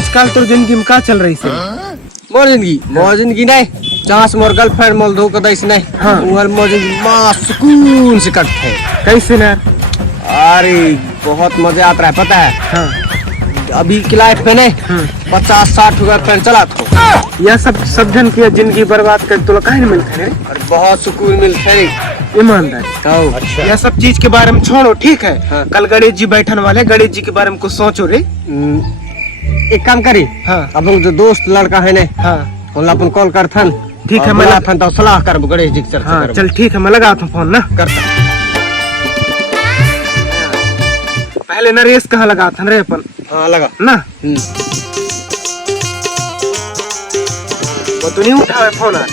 आजकल तो जिंदगी में का चल रही है? मोर जिंदगी नहीं जहाँ से मोर गर्लफ्रेंड मोल धोखा दैस नहीं। हाँ। मोर जिंदगी माँ सुकून से कटते है। कैसे ना? अरे बहुत मजा आता है पता है। हाँ। अभी की लाइफ में नहीं 50-60 गर्लफ्रेंड चला था। यह सब जन की जिंदगी बर्बाद कर तो कहीं नहीं मिलता है। और बहुत सुकून मिलता है ईमानदारी। अच्छा। यह सब चीज के बारे में छोड़ो, ठीक है? हाँ। कल गणेश जी बैठन वाले, गणेश जी के बारे में कुछ सोचो रे। एक काम करी। हाँ। अब जो दोस्त लड़का है नहीं हाँ उन अपन कॉल करथन। ठीक है, मैं मैं आथन तो सलाह कर गणेश जी के चर्चा हाँ करब। चल ठीक है, मैं लगाता हूँ फोन ना। करता पहले नरेश कहाँ लगा था रे अपन? हाँ लगा ना वो तो नहीं उठा है फोन आज।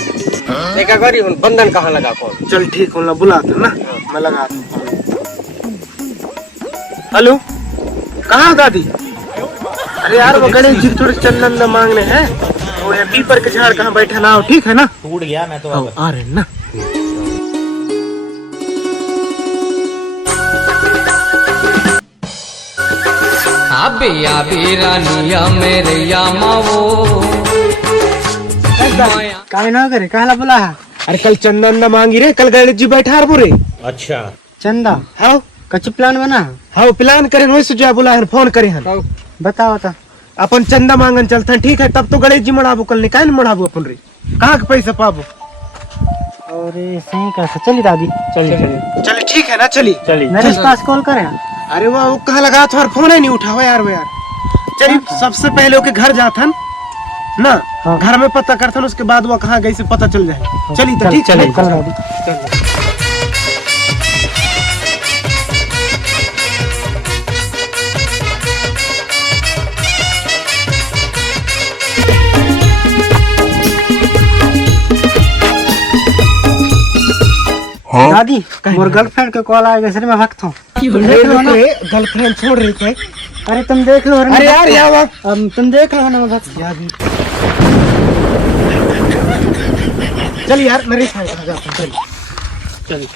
देखा करी हूँ बंधन कहाँ लगा कॉल। चल ठीक हूँ, बुला था ना, मैं लगा था फोन। हेलो, कहाँ दादी? अरे यार वो गणेश जी थोड़े चंदन न मांगने हैं, वो है पीपर के झाड़ कहाँ बैठा ना हो, ठीक है ना? टूट गया मैं तो आ रहे हैं ना। आबी रानिया मेरे यामावो काहे ना करे, काहे ला बुला है? अरे कल चंदन न मांगी रे, कल गणेश जी बैठा है बुरे। अच्छा चंदा हाँ कच्ची प्लान बना? हाँ प्लान करे वही सुझाव बुला है, फोन करे हैं। बताओ बता। अपन चंदा मांगन चलते हैं, ठीक है? तब तो गणेश जी मड़ाबो कल, निकाय न मड़ाबो अपन रे। कहाँ के पैसा पाबो? अरे सही कैसे चली दादी? चलिए ठीक है ना, चलिए चलिए नरेश पास कॉल करें। अरे वो कहाँ लगा था और फोन ही नहीं उठा हुआ यार वो यार। चलिए सबसे पहले ओके घर जाथन ना। हाँ। घर में पता करथन, उसके बाद वो कहाँ गई से पता चल जाए। चलिए तो ठीक चल है। चल दादी। दादी मोर गर्लफ्रेंड के कॉल आएगा सर, मैं भक्त हूँ। गर्लफ्रेंड छोड़ रही थे। अरे तुम देख लो। अरे यार यहाँ तुम देख लो ना, मैं भक्त हूँ। चल यार नरेश भाई आ जाता हूँ, चल।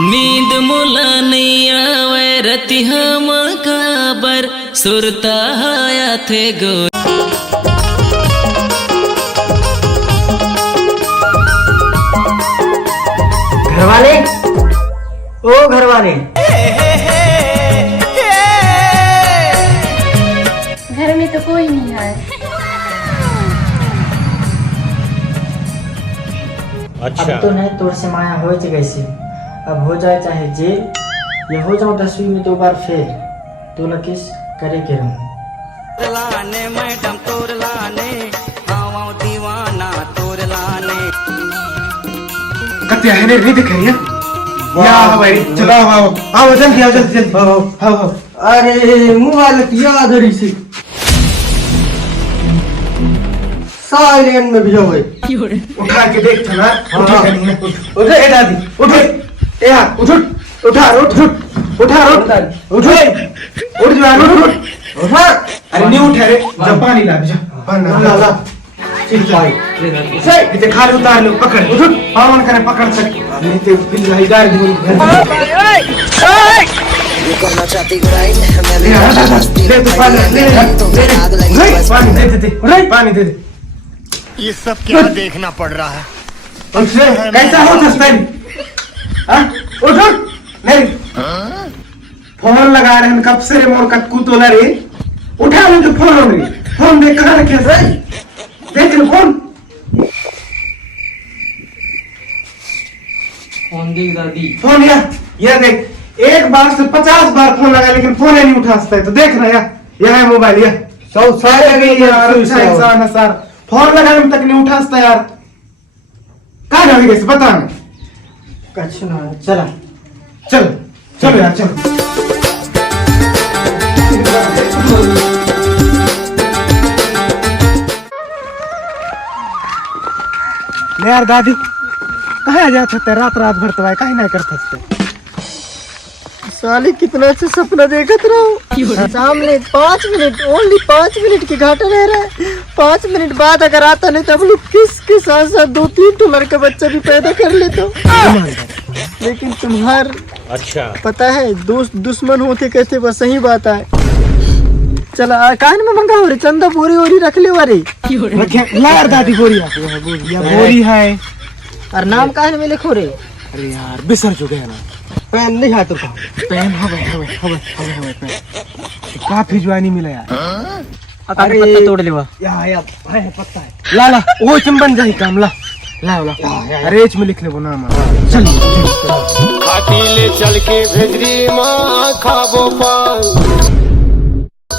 नींद मुला नहीं आवे रति हम काबर सुरता आया थे गो। घरवाले, ओ घरवाले। घर में तो कोई नहीं है। अच्छा अब तो नहीं तोड़ से माया हो कैसे, अब हो जाए चाहे जेल, या हो जाओ 10वीं में 2 बार फेल, तो न किस करे के रहूं। लाने मैडम तोर लाने आवा दीवाना तोर लाने कत्या है ने दिख रही है या भाई। चलो आओ जल्दी आओ, जल्दी आओ। अरे मोबाइल की याद रही से साइलेंट में भी होए। उठा के देख था ना। उठ ए दादी उठ ए यार, उठ उठा उठ उठा उठ जा उठ। अरे नहीं उठा रे, जब पानी ला जा, पानी ला। ठीक है सही इते खाली उतार लो, पकड़ उठ पावन करे पकड़ सक नहीं तो फिर जाएगा दूर। ये करना चाहती ग्राइंड ले तो पानी दे दे। ये सब क्या देखना पड़ रहा है। कैसा हो सकता है? उठ नहीं फोन लगा रहे हैं कब से रे, मोर कटकू तोला रे। उठा लो जो फोन हो रही, फोन देख कहाँ रखे सही, देख लो फोन। फोन देख दादी। फोन या देख, एक बार से 50 बार फोन लगा लेकिन फोन ही नहीं उठा सकता है। तो देख रहा यह है मोबाइल, यह सब सारे गई यार। अच्छा इंसान है सर, फोन लगाने में तक नहीं उठा सकता यार। कहाँ जाओगे कैसे बता नहीं। कुछ ना चला। चल चलो यार चलो। यार दादी कहाँ जा सकते, रात भर तो कहीं नहीं कर सकते। साले कितना अच्छा सपना देखत रहो, सामने 5 मिनट, ओनली 5 मिनट की घाटा रह रहा है। 5 मिनट बाद अगर आता नहीं तब लोग किसके साथ साथ 2-3 लड़का बच्चा भी पैदा कर लेते हो। लेकिन तुम्हार अच्छा पता है दोस्त दुश्मन होते कैसे, बस सही बात है। चला कान में मंगा हो रे चंदा बोरी ओरी रख ले वारे रखे ला यार दादी बोरी या बोरी है। और नाम कान में लिखो रे। अरे यार बिसर चुके हैं ना। पेन नहीं है तो पेन हवे पेन काफी जवानी मिला यार। अरे पत्ता तोड़ लेवा यार है पत्ता है ला वो तुम बन जाही काम ला अरे एच में लिख ले वो नाम चल खाटीले चल के भेजरी माँ खाबो पान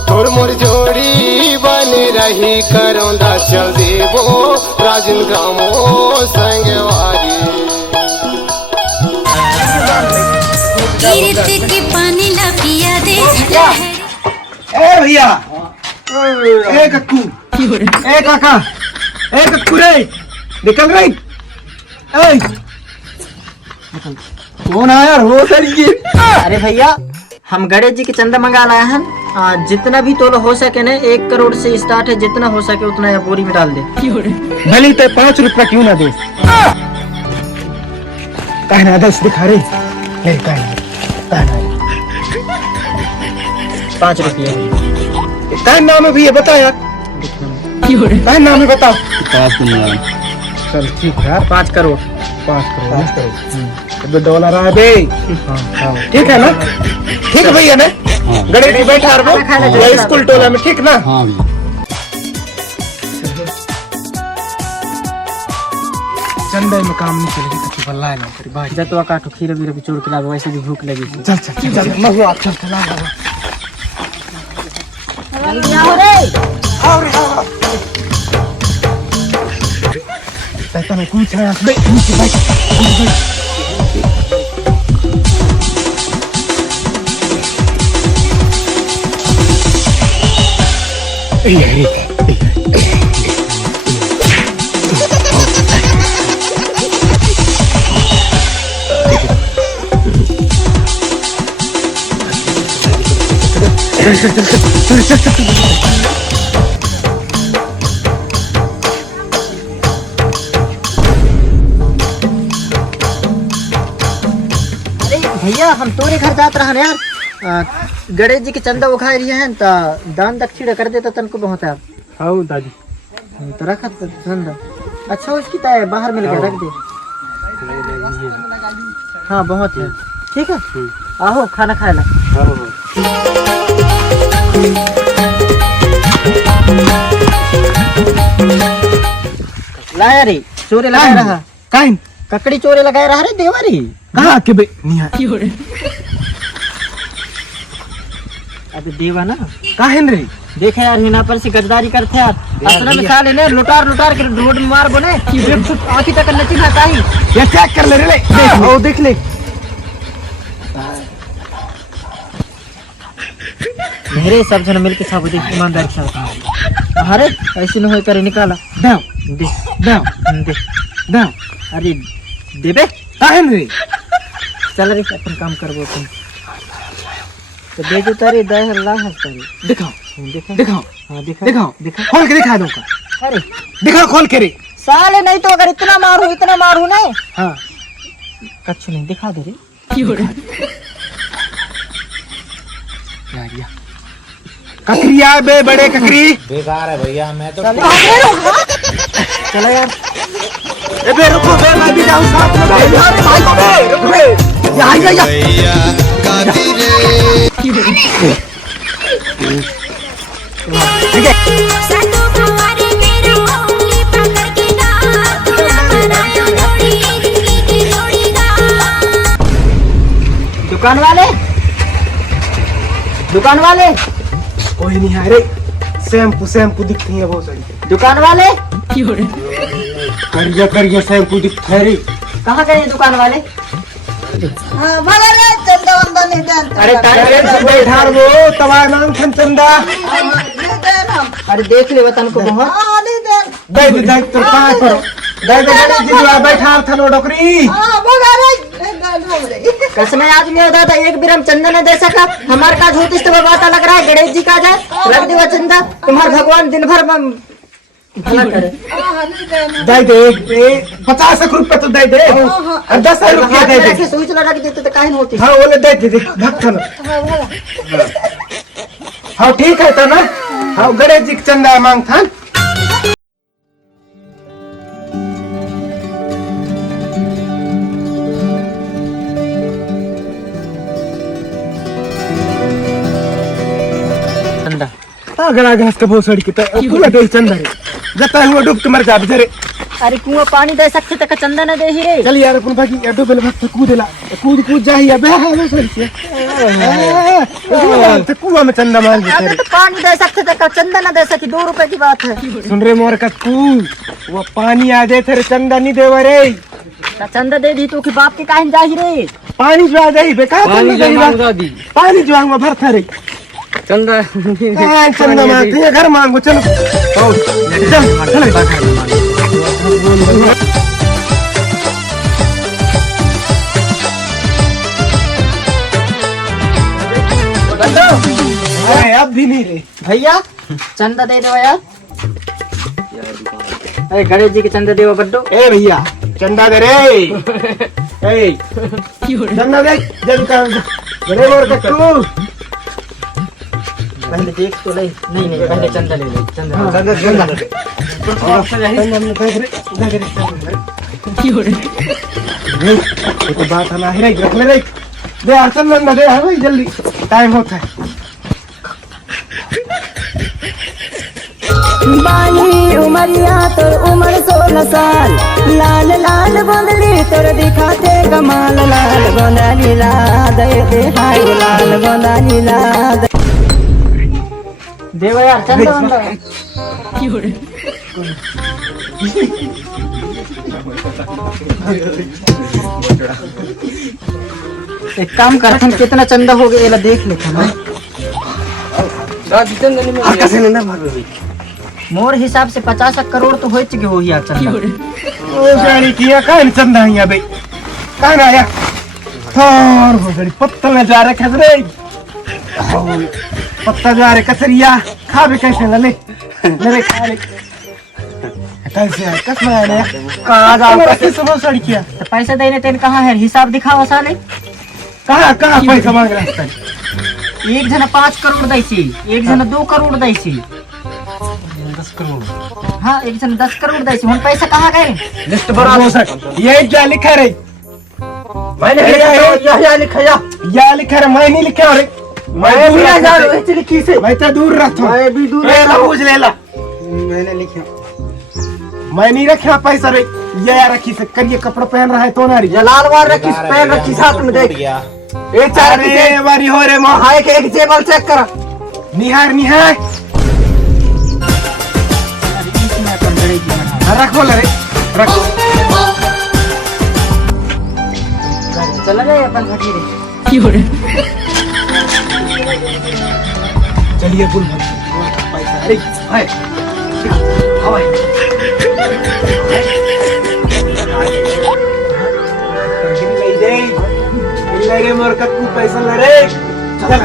तोर मोर जोड़ी बने रही करोंदा चल देवो राजन ग्रामो संगवारी कीर्ति की पानी ला पिया दे ए भैया ए कक्कू ए काका ए कक्कू रे निकल रही ए कौन आया हो सर ये। अरे भैया हम गणेश जी के चंदा मंगा लाए हैं। जितना भी तोलो हो सके ना 1 करोड़ से स्टार्ट है, जितना हो सके उतना या बोरी में डाल दे। भली तो 5 रुपया क्यों ना दे कहना 10 दिखा रे ले कहना 5 रुपये कहना नाम है भैया बता यार कहना नाम है बता चल ठीक है 5 करोड़ $5 डॉलर आ बे ठीक है ना ठीक है भैया ना गणेश जी बैठा रहो स्कूल टोला में ठीक ना। चंदा में काम नहीं चलेगी तो तू बल्ला है ना तेरी बात जब तो काटो खीर बीर भी चोर के लाओ, वैसे भी भूख लगी थी। चल महुआ चल चला जल्दी आओ रे। आओ मैं पूछ रहा हूं नीचे बैठ भैया हम तोरे घर जात रहा यार, गणेश जी के चंदा उखाए रही हैं तो दान दक्षिण कर देता तनको बहुत है। हाँ दादी तो रखा चंदा अच्छा उसकी तय बाहर मिल गया रख दे। हाँ बहुत है ठीक है आओ खाना खाए ला। लाया रे चोरे लगा रहा काइन ककड़ी चोरे लगाए रहा रे देवरी कहाँ के बे निया अबे देवा ना काहेन रे देखे यार हिना पर से गद्दारी करते यार असला में साले ने लुटार के रोड में मार बने आंखी तक नची खाता ही ये चेक कर ले रे देख ओ देख ले मेरे सब जन मिलके सब देख ईमानदारी के साथ अरे ऐसे न होए करे निकाला दाओ दे दाओ दे दाओ अरे देबे काहेन रे चल रे अपन काम करबो तुम तो दे दो तारे दे अल्लाह हस्तारी दिखाओ देखा दिखाओ हां दिखाओ खोल के दिखा दो अरे दिखा खोल के रे साले नहीं तो अगर इतना मारू ना हाँ कच्छ नहीं दिखा दे रे यार ककरिया बे बड़े ककरी बेकार है भैया मैं तो चलो यार ए बे रुको बे मैं भी जाऊं साथ में भाई रुको बे या दुकान वाले कोई नहीं है रे शैम्पू दिखती है बहुत सारी दुकान वाले करिया शैम्पू दिखता है रे कहाँ गए दुकान वाले अरे बैठा वो तवा नाम खन चंदा अरे देख ले वतन को बहुत दे तो पाए करो दे जी बैठा था नो डोकरी कसम आज में होता था एक भी हम चंदा न दे सका हमारे का होती तो बात लग रहा है गणेश जी का जाए रख दे चंदा तुम्हारे भगवान दिन भर भला करे दे 50 रुपए तो दे 10 रुपया दे दे सोच रख देते तो काहे होती हाँ बोले दे भक्तन हाँ ठीक है तो ना, हाँ गणेश जी के चंदा मांग था। अगर आगे हंसते बहुत सड़ी किता पूरा दे चंदा रे जता हुआ डूब के मर जा बेचारे। अरे कुआं पानी दे सकते तक चंदा न दे ही रे। चल यार अपन बाकी डूब ले भक्त कूदेला कूद जा ही अबे हां वो सड़ी से तो कुआं में चंदा मार अगर बेचारे। तो पानी दे सकते तक चंदा न दे सकी 2 रुपए की बात है। सुन रे मोर का वो पानी आ जाए तेरे चंदा नहीं देवा रे। चंदा दे दी तो कि बाप के काहे जाही रे। पानी जो आ जाए बेकार पानी जो मांगा दी पानी जो आऊंगा भरता रे चंदा चंदा मांगते हैं घर मांगो चलो चल अरे अब भी नहीं रे भैया चंदा दे दो यार। अरे गणेश जी के चंदा देवा बड्डो। ए भैया चंदा दे रे ए चंदा दे जब का बड़े मोर कट्टू पहले देख तो ले। नहीं पहले चंदा ले ले। चंदा तो बात है ना है रख ले रे दे यार चंदा दे है भाई जल्दी टाइम होता है। बानी उमरिया तोर उम्र 16 साल लाल लाल गोंदली तोर दिखाते कमाल लाल गोंदली ला दे दे हाय लाल गोंदली ला देवा यार चंदा एक काम करते हैं कितना चंदा हो गया ये देख लेते हैं। दादी चंदा नहीं आका से ना भाग भाई मोर हिसाब से 50 करोड़ तो हो चुके हो यार चंदा। ओ जानी किया काहे चंदा हिया बे काहे आया थोर हो गई पत्ता में जा रखे रे पत्ता जा रे कसरिया खावे कैसे ले ले खा ले कैसे है कस में आया कहां जाओ कैसे सुबह सड़ी किया तो पैसा देने तेन कहाँ है हिसाब दिखाओ साले। कहां पैसा मांग रहा है। एक जना 5 करोड़ दैसी एक जना 2 करोड़ दैसी 10 करोड़ हाँ एक जना 10 करोड़ दैसी हम पैसा कहाँ गए। लिस्ट बना हो सक ये क्या लिखा रे मैंने या लिखा रे मैं नहीं लिखा रे मैं दूर जा रहा हूं लिखी से मैं तो दूर रखता मैं भी दूर पूछ ले ला मैंने लिखा मैं नहीं रखा पैसा रे ये यार रखी से करिए कपड़ा पहन रहा है तो ना रे लाल वार रखी पहन रखी साथ में देख एक चार रे बारी हो रे मां हाय के एक टेबल चेक कर निहार रख बोल रे रख चला जाए अपन घटी रे चलिए बुल पैसा अरे हाय ले मोर कक्कू पैसा ले रे चल